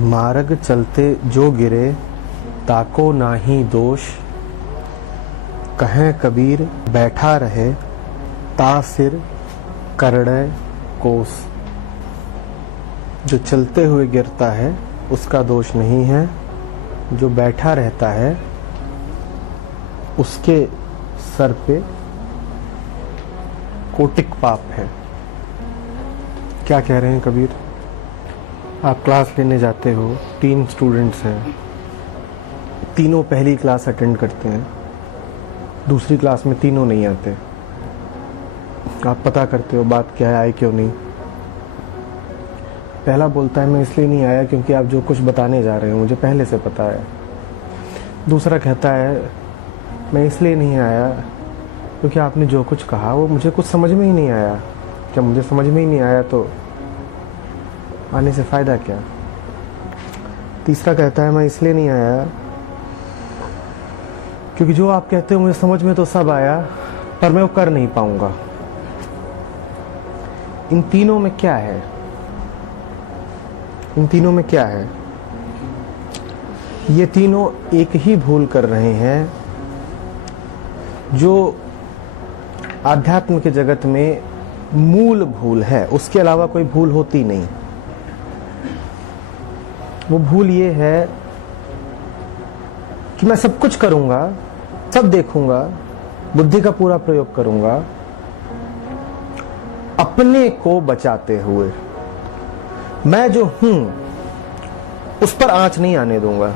मार्ग चलते जो गिरे ताको नाही दोष, कहें कबीर बैठा रहे ता सिर करड़े कोस। जो चलते हुए गिरता है उसका दोष नहीं है, जो बैठा रहता है उसके सर पे कोटिक पाप है। क्या कह रहे हैं कबीर? आप क्लास लेने जाते हो, 3 स्टूडेंट्स हैं, तीनों पहली क्लास अटेंड करते हैं, दूसरी क्लास में तीनों नहीं आते। आप पता करते हो बात क्या है, आए क्यों नहीं। पहला बोलता है मैं इसलिए नहीं आया क्योंकि आप जो कुछ बताने जा रहे हो मुझे पहले से पता है। दूसरा कहता है मैं इसलिए नहीं आया क्योंकि आपने जो कुछ कहा वो मुझे कुछ समझ में ही नहीं आया। जब मुझे समझ में ही नहीं आया तो आने से फायदा क्या। तीसरा कहता है मैं इसलिए नहीं आया क्योंकि जो आप कहते हो मुझे समझ में तो सब आया पर मैं वो कर नहीं पाऊंगा। इन तीनों में क्या है? इन तीनों में क्या है? ये तीनों एक ही भूल कर रहे हैं जो आध्यात्म के जगत में मूल भूल है, उसके अलावा कोई भूल होती नहीं। वो भूल ये है कि मैं सब कुछ करूंगा, सब देखूंगा, बुद्धि का पूरा प्रयोग करूंगा अपने को बचाते हुए। मैं जो हूं उस पर आंच नहीं आने दूंगा,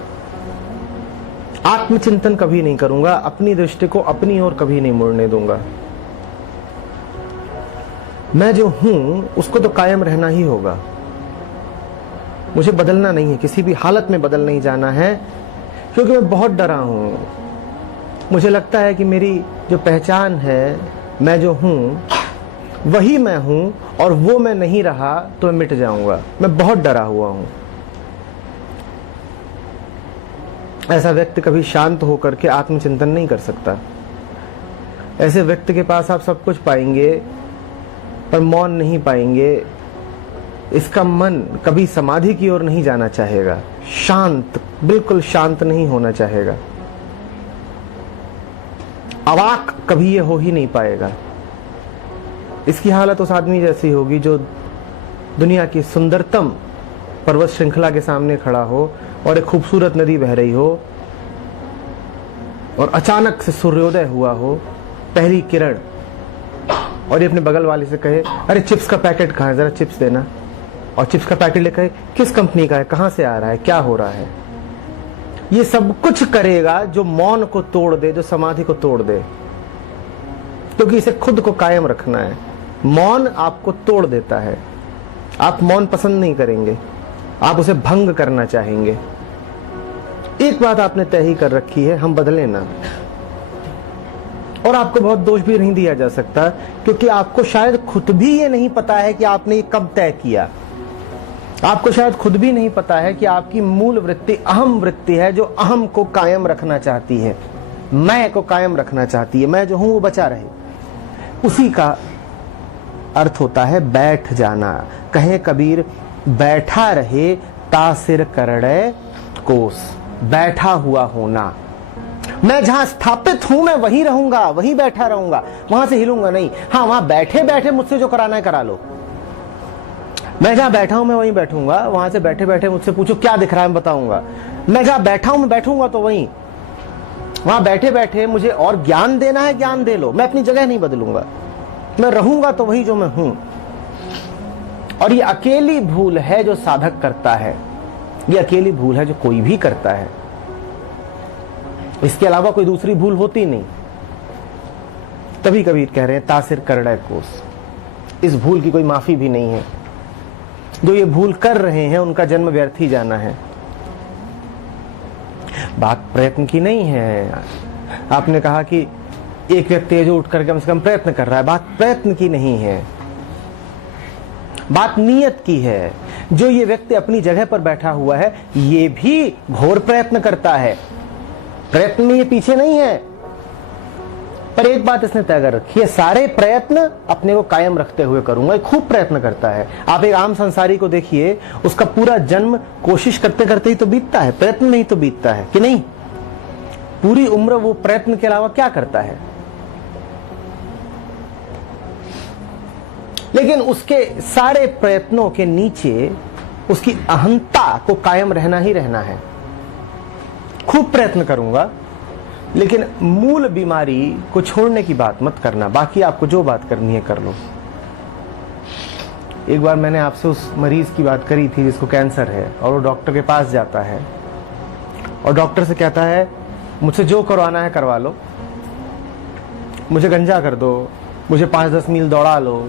आत्मचिंतन कभी नहीं करूंगा, अपनी दृष्टि को अपनी ओर कभी नहीं मुड़ने दूंगा। मैं जो हूं उसको तो कायम रहना ही होगा, मुझे बदलना नहीं है, किसी भी हालत में बदल नहीं जाना है क्योंकि मैं बहुत डरा हूं। मुझे लगता है कि मेरी जो पहचान है, मैं जो हूं वही मैं हूं और वो मैं नहीं रहा तो मैं मिट जाऊंगा। मैं बहुत डरा हुआ हूं। ऐसा व्यक्ति कभी शांत होकर के आत्मचिंतन नहीं कर सकता। ऐसे व्यक्ति के पास आप सब कुछ पाएंगे पर मौन नहीं पाएंगे। इसका मन कभी समाधि की ओर नहीं जाना चाहेगा, शांत, बिल्कुल शांत नहीं होना चाहेगा। अवाक कभी ये हो ही नहीं पाएगा। इसकी हालत उस आदमी जैसी होगी जो दुनिया की सुंदरतम पर्वत श्रृंखला के सामने खड़ा हो और एक खूबसूरत नदी बह रही हो और अचानक से सूर्योदय हुआ हो, पहली किरण, और ये अपने बगल वाले से कहे अरे चिप्स का पैकेट कहाँ है, जरा चिप्स देना। और चिप्स का पैकेट लेकर किस कंपनी का है, कहां से आ रहा है, क्या हो रहा है। ये सब कुछ करेगा जो मौन को तोड़ दे, जो समाधि को तोड़ दे, क्योंकि इसे खुद को कायम रखना है। मौन आपको तोड़ देता है। आप मौन पसंद नहीं करेंगे, आप उसे भंग करना चाहेंगे। एक बात आपने तय ही कर रखी है, हम बदले ना। और आपको बहुत दोष भी नहीं दिया जा सकता क्योंकि आपको शायद खुद भी ये नहीं पता है कि आपने ये कब तय किया। आपको शायद खुद भी नहीं पता है कि आपकी मूल वृत्ति अहम वृत्ति है, जो अहम को कायम रखना चाहती है, मैं को कायम रखना चाहती है। मैं जो हूं वो बचा रहे। उसी का अर्थ होता है बैठ जाना। कहे कबीर बैठा रहे ता सिर करड़े कोस। बैठा हुआ होना। मैं जहां स्थापित हूं मैं वहीं रहूंगा, वहीं बैठा रहूंगा, वहां से हिलूंगा नहीं। हाँ, वहां बैठे बैठे मुझसे जो कराना है करा लो। मैं जहां बैठा हूं मैं वहीं बैठूंगा, वहां से बैठे बैठे मुझसे पूछो क्या दिख रहा है मैं बताऊंगा। मैं जहां बैठा हूं मैं बैठूंगा तो वहीं, वहां बैठे बैठे मुझे और ज्ञान देना है, ज्ञान दे लो। मैं अपनी जगह नहीं बदलूंगा, मैं रहूंगा तो वही जो मैं हूं। और ये अकेली भूल है जो साधक करता है, ये अकेली भूल है जो कोई भी करता है। इसके अलावा कोई दूसरी भूल होती नहीं। तभी कबीर कह रहे हैं तासिर करड़े कोस। इस भूल की कोई माफी भी नहीं है। जो ये भूल कर रहे हैं उनका जन्म व्यर्थ ही जाना है। बात प्रयत्न की नहीं है। आपने कहा कि एक व्यक्ति जो उठ करके कम से कम प्रयत्न कर रहा है, बात प्रयत्न की नहीं है, बात नियत की है। जो ये व्यक्ति अपनी जगह पर बैठा हुआ है ये भी घोर प्रयत्न करता है। प्रयत्न में ये पीछे नहीं है। पर एक बात इसने तय कर रखी है, सारे प्रयत्न अपने को कायम रखते हुए करूंगा। खूब प्रयत्न करता है। आप एक आम संसारी को देखिए, उसका पूरा जन्म कोशिश करते करते ही तो बीतता है, प्रयत्न नहीं तो बीतता है कि नहीं? पूरी उम्र वो प्रयत्न के अलावा क्या करता है? लेकिन उसके सारे प्रयत्नों के नीचे उसकी अहंता को कायम रहना ही रहना है। खूब प्रयत्न करूंगा, लेकिन मूल बीमारी को छोड़ने की बात मत करना। बाकी आपको जो बात करनी है कर लो। एक बार मैंने आपसे उस मरीज की बात करी थी जिसको कैंसर है, और वो डॉक्टर के पास जाता है और डॉक्टर से कहता है, मुझसे जो करवाना है करवा लो, मुझे गंजा कर दो, मुझे 5-10 मील दौड़ा लो,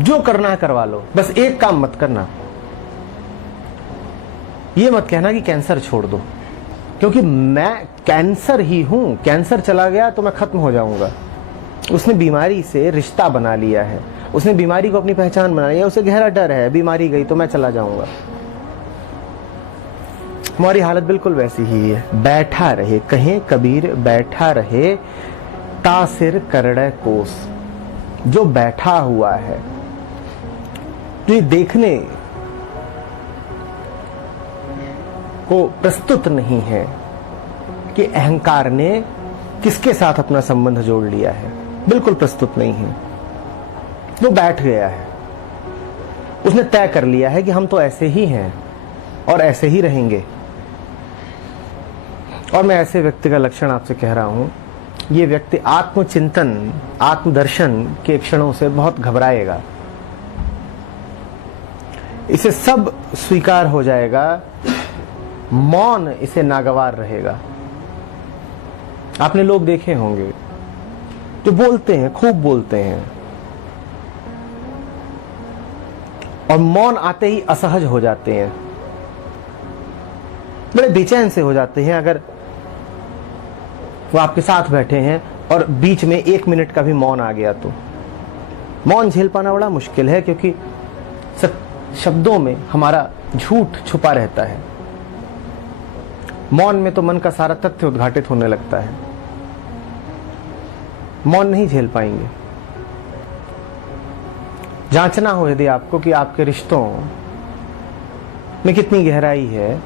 जो करना है करवा लो, बस एक काम मत करना, ये मत कहना कि कैंसर छोड़ दो, क्योंकि मैं कैंसर ही हूं। कैंसर चला गया तो मैं खत्म हो जाऊंगा। उसने बीमारी से रिश्ता बना लिया है, उसने बीमारी को अपनी पहचान बना लिया। उसे गहरा डर है, बीमारी गई तो मैं चला जाऊंगा। हमारी हालत बिल्कुल वैसी ही है। बैठा रहे, कहें कबीर बैठा रहे, तासिर करड़े कोस। जो बैठा हुआ है, जो ये देखने को प्रस्तुत नहीं है कि अहंकार ने किसके साथ अपना संबंध जोड़ लिया है, बिल्कुल प्रस्तुत नहीं है। वो बैठ गया है, उसने तय कर लिया है कि हम तो ऐसे ही हैं और ऐसे ही रहेंगे। और मैं ऐसे व्यक्ति का लक्षण आपसे कह रहा हूं, ये व्यक्ति आत्मचिंतन, आत्मदर्शन के क्षणों से बहुत घबराएगा। इसे सब स्वीकार हो जाएगा, मौन इसे नागवार रहेगा। आपने लोग देखे होंगे जो बोलते हैं, खूब बोलते हैं, और मौन आते ही असहज हो जाते हैं, बड़े बेचैन से हो जाते हैं। अगर वो आपके साथ बैठे हैं और बीच में 1 मिनट का भी मौन आ गया तो मौन झेल पाना बड़ा मुश्किल है, क्योंकि सब शब्दों में हमारा झूठ छुपा रहता है। मौन में तो मन का सारा तथ्य उद्घाटित होने लगता है। मौन नहीं झेल पाएंगे। जांचना हो यदि आपको कि आपके रिश्तों में कितनी गहराई है,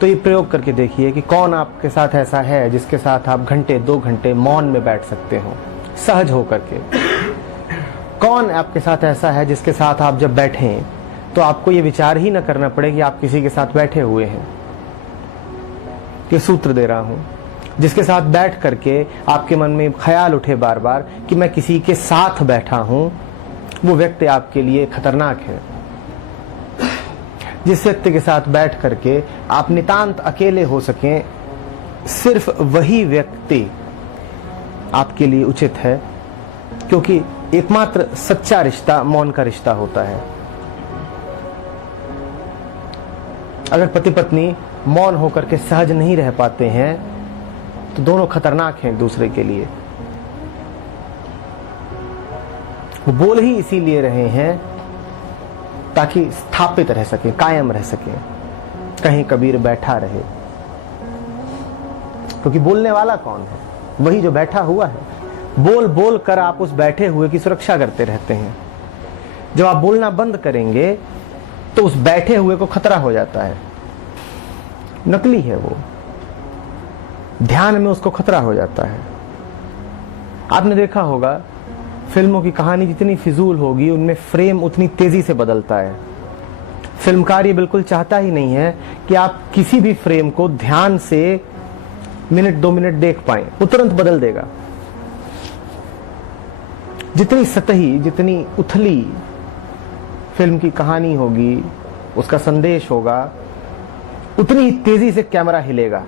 तो ये प्रयोग करके देखिए कि कौन आपके साथ ऐसा है जिसके साथ आप घंटे 2 घंटे मौन में बैठ सकते हो सहज होकर के। कौन आपके साथ ऐसा है जिसके साथ आप जब बैठें तो आपको ये विचार ही न करना पड़े कि आप किसी के साथ बैठे हुए हैं। ये सूत्र दे रहा हूं, जिसके साथ बैठ करके आपके मन में ख्याल उठे बार बार कि मैं किसी के साथ बैठा हूं, वो व्यक्ति आपके लिए खतरनाक है। जिस व्यक्ति के साथ बैठ करके आप नितांत अकेले हो सकें, सिर्फ वही व्यक्ति आपके लिए उचित है, क्योंकि एकमात्र सच्चा रिश्ता मौन का रिश्ता होता है। अगर पति पत्नी मौन होकर के सहज नहीं रह पाते हैं तो दोनों खतरनाक हैं एक दूसरे के लिए। वो बोल ही इसीलिए रहे हैं ताकि स्थापित रह सके, कायम रह सके। कहीं कबीर बैठा रहे, क्योंकि बोलने वाला कौन है? वही जो बैठा हुआ है। बोल बोल कर आप उस बैठे हुए की सुरक्षा करते रहते हैं। जब आप बोलना बंद करेंगे तो उस बैठे हुए को खतरा हो जाता है। नकली है वो, ध्यान में उसको खतरा हो जाता है। आपने देखा होगा फिल्मों की कहानी जितनी फिजूल होगी उनमें फ्रेम उतनी तेजी से बदलता है। फिल्मकार ये बिल्कुल चाहता ही नहीं है कि आप किसी भी फ्रेम को ध्यान से मिनट 2 मिनट देख पाएं, वो तुरंत बदल देगा। जितनी सतही, जितनी उथली फिल्म की कहानी होगी, उसका संदेश होगा, उतनी तेजी से कैमरा हिलेगा,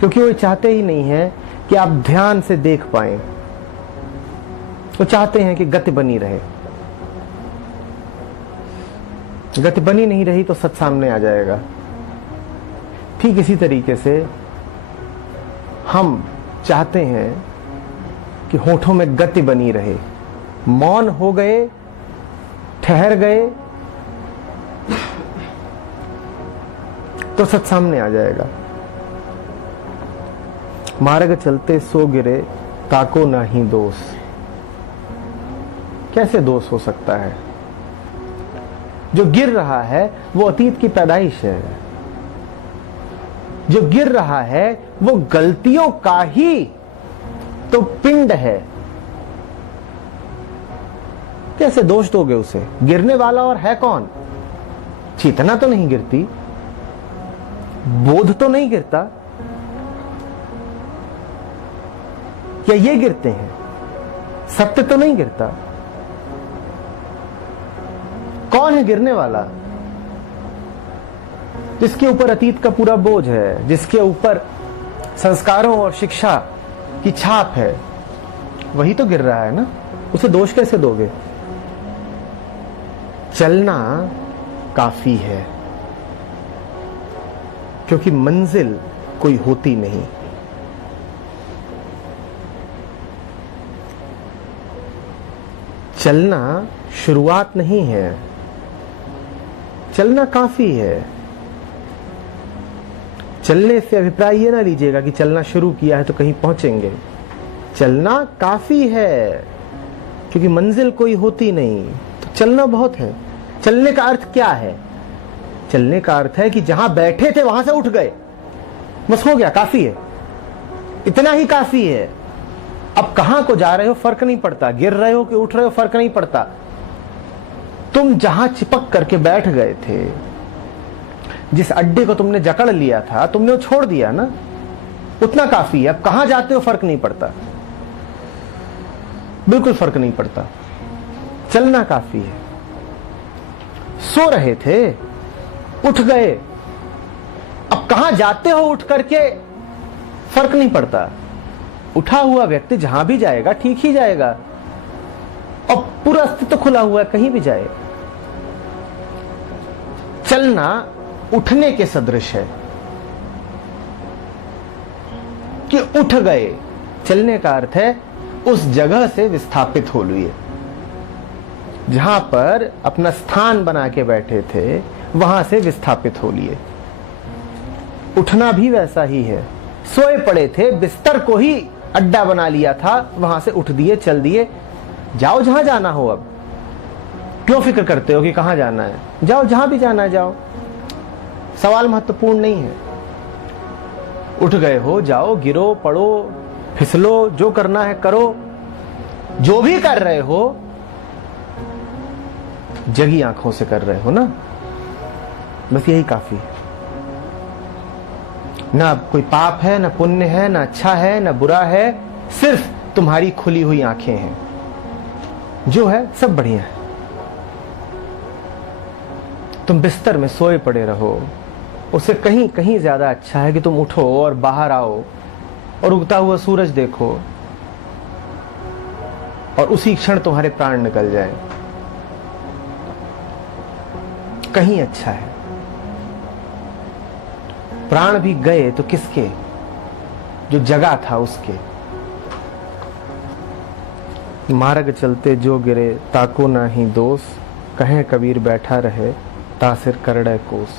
क्योंकि वो चाहते ही नहीं है कि आप ध्यान से देख पाएं। वो चाहते हैं कि गति बनी रहे। गति बनी नहीं रही तो सच सामने आ जाएगा। ठीक इसी तरीके से हम चाहते हैं कि होठों में गति बनी रहे। मौन हो गए, ठहर गए तो सच सामने आ जाएगा। मार्ग चलते सो गिरे ताको ना ही दोष। कैसे दोष हो सकता है? जो गिर रहा है वो अतीत की पैदाइश है, जो गिर रहा है वो गलतियों का ही तो पिंड है। कैसे दोष दोगे उसे? गिरने वाला और है कौन? चेतना तो नहीं गिरती, बोध तो नहीं गिरता, या ये गिरते हैं? सत्य तो नहीं गिरता। कौन है गिरने वाला? जिसके ऊपर अतीत का पूरा बोझ है, जिसके ऊपर संस्कारों और शिक्षा की छाप है, वही तो गिर रहा है ना। उसे दोष कैसे दोगे? चलना काफी है, क्योंकि मंजिल कोई होती नहीं। चलना शुरुआत नहीं है, चलना काफी है। चलने से अभिप्राय ये ना लीजिएगा कि चलना शुरू किया है तो कहीं पहुंचेंगे। चलना काफी है, क्योंकि मंजिल कोई होती नहीं। तो चलना बहुत है। चलने का अर्थ क्या है? चलने का अर्थ है कि जहां बैठे थे वहां से उठ गए, बस हो गया, काफी है, इतना ही काफी है। अब कहां को जा रहे हो फर्क नहीं पड़ता, गिर रहे हो कि उठ रहे हो फर्क नहीं पड़ता। तुम जहां चिपक करके बैठ गए थे, जिस अड्डे को तुमने जकड़ लिया था, तुमने वो छोड़ दिया ना, उतना काफी है। अब कहां जाते हो फर्क नहीं पड़ता, बिल्कुल फर्क नहीं पड़ता। चलना काफी है। सो रहे थे, उठ गए, अब कहां जाते हो उठ करके फर्क नहीं पड़ता। उठा हुआ व्यक्ति जहां भी जाएगा ठीक ही जाएगा, और पूरा अस्तित्व खुला हुआ है, कहीं भी जाए। चलना उठने के सदृश है कि उठ गए। चलने का अर्थ है उस जगह से विस्थापित हो लिए, जहां पर अपना स्थान बना के बैठे थे वहां से विस्थापित हो लिए। उठना भी वैसा ही है। सोए पड़े थे, बिस्तर को ही अड्डा बना लिया था, वहां से उठ दिए, चल दिए। जाओ जहां जाना हो। अब क्यों फिक्र करते हो कि कहां जाना है? जाओ, जहां भी जाना है जाओ, सवाल महत्वपूर्ण नहीं है। उठ गए हो, जाओ, गिरो, पड़ो, फिसलो, जो करना है करो। जो भी कर रहे हो जगी आंखों से कर रहे हो ना, बस यही काफी है। ना कोई पाप है, ना पुण्य है, ना अच्छा है, ना बुरा है, सिर्फ तुम्हारी खुली हुई आंखें हैं। जो है सब बढ़िया है। तुम बिस्तर में सोए पड़े रहो, उससे कहीं कहीं ज्यादा अच्छा है कि तुम उठो और बाहर आओ और उगता हुआ सूरज देखो, और उसी क्षण तुम्हारे प्राण निकल जाए। कहीं अच्छा है। प्राण भी गए तो किसके? जो जगा था उसके। मार्ग चलते जो गिरे ताको ना ही दोष, कहें कबीर बैठा रहे तासिर करड़े कोस।